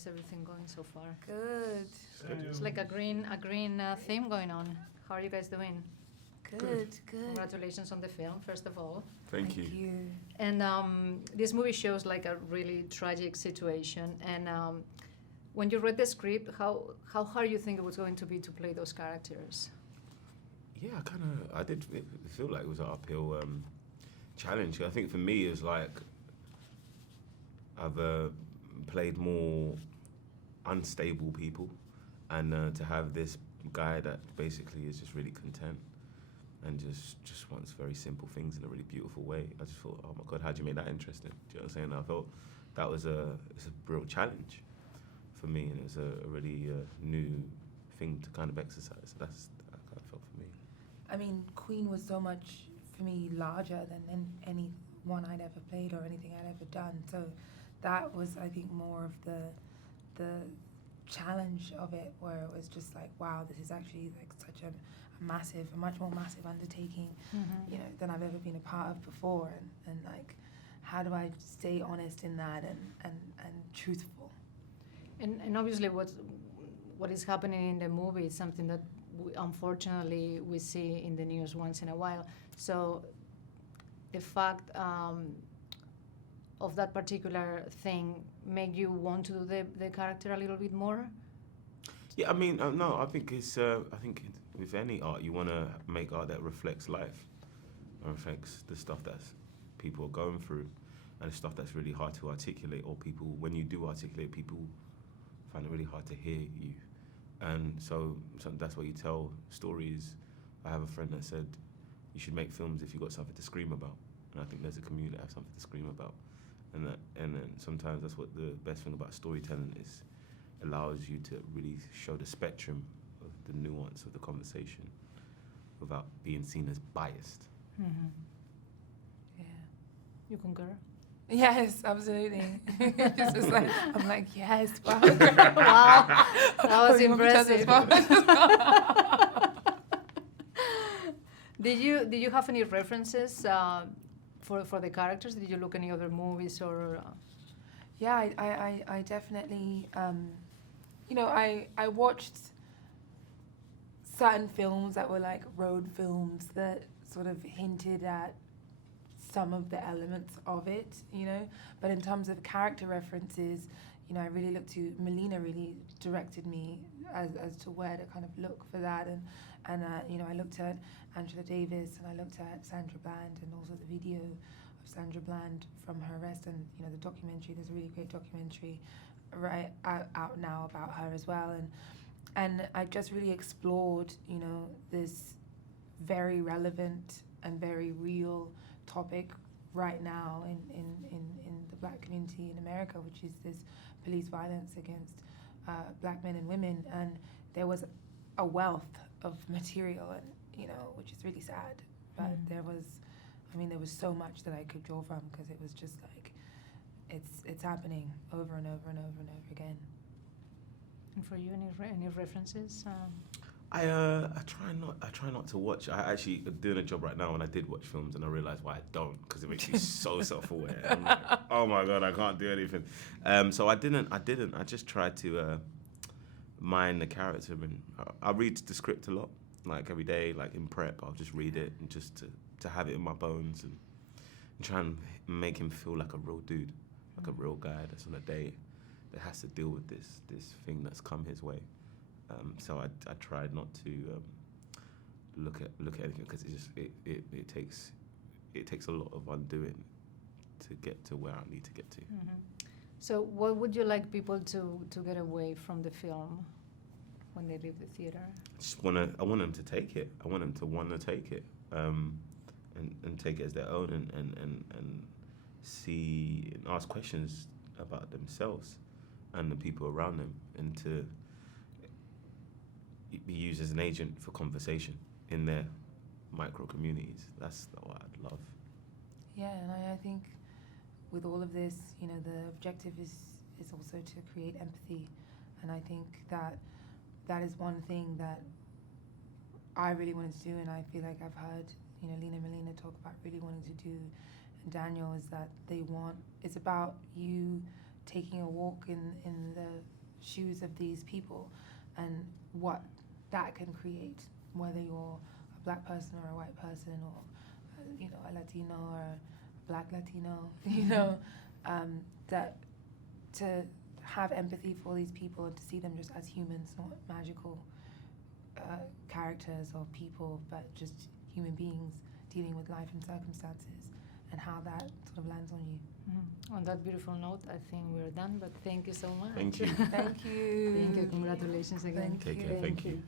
is everything going so far? Good. It's like a green theme going on. How are you guys doing? Good. Congratulations on the film, first of all. Thank you. And this movie shows like a really tragic situation. And when you read the script, how hard you think it was going to be to play those characters? Yeah, I did feel like it was an uphill challenge. I think for me, it's like I've played more unstable people, and to have this guy that basically is just really content and just wants very simple things in a really beautiful way. I just thought, oh my God, how'd you make that interesting? Do you know what I'm saying? I felt that was it's a real challenge for me, and it was a really new thing to kind of exercise. So that's how it felt for me. I mean, Queen was so much, for me, larger than any one I'd ever played or anything I'd ever done. So that was, I think, more of the challenge of it, where it was just like, wow, this is actually like such a much more massive undertaking, you know, than I've ever been a part of before. And like, how do I stay honest in that and truthful? And obviously what is happening in the movie is something that unfortunately we see in the news once in a while. So the fact of that particular thing make you want to do the character a little bit more? Yeah, I mean, no, I think it's. I think with any art, you want to make art that reflects life, and reflects the stuff that people are going through, and the stuff that's really hard to articulate, or people, when you do articulate, people find it really hard to hear you, and so that's why you tell stories. I have a friend that said, you should make films if you've got something to scream about, and I think there's a community that have something to scream about, and then sometimes that's what the best thing about storytelling is. Allows you to really show the spectrum of the nuance of the conversation without being seen as biased. Mm-hmm. Yeah. You concur? Yes, absolutely. It's just like, I'm like, yes, wow. Wow, that was impressive. Did you have any references for the characters? Did you look any other movies or? Yeah, I definitely, you know, I watched certain films that were like road films that sort of hinted at some of the elements of it, you know. But in terms of character references, you know, I really looked to, Melina really directed me as to where to kind of look for that. And you know, I looked at Angela Davis and I looked at Sandra Bland and also the video of Sandra Bland from her arrest, and you know, the documentary. There's a really great documentary right out now about her as well, and I just really explored, you know, this very relevant and very real topic right now in the Black community in America, which is this police violence against Black men and women. And there was a wealth of material, and you know, which is really sad, but there was so much that I could draw from, because it was just like, it's happening over and over and over and over again. And for you, any references? I try not to watch. I actually doing a job right now, and I did watch films, and I realized why I don't, because it makes me so self-aware. I'm like, oh my God, I can't do anything. So I didn't. I just tried to mind the character, and I read the script a lot, like every day, like in prep. I'll just read it, and just to have it in my bones, and try and make him feel like a real dude, like a real guy that's on a day that has to deal with this thing that's come his way. So I tried not to look at anything, because it takes a lot of undoing to get to where I need to get to. Mm-hmm. So what would you like people to get away from the film when they leave the theater? I want them to take it. I want them to want to take it, and take it as their own, and see and ask questions about themselves and the people around them, and to be used as an agent for conversation in their micro communities. That's what I'd love. Yeah, and I think with all of this, you know, the objective is also to create empathy, and I think that is one thing that I really wanted to do, and I feel like I've heard, you know, Lena and Melina talk about really wanting to do, and Daniel, is that it's about you taking a walk in the shoes of these people and what that can create, whether you're a black person or a white person or a Latino or a black Latino, that to have empathy for these people and to see them just as humans, not magical characters or people, but just human beings dealing with life and circumstances, and how that sort of lands on you. Mm-hmm. On that beautiful note, I think we're done, but thank you so much. Thank you. Thank you. Thank you. Congratulations again. Thank Take you. care. Thank you.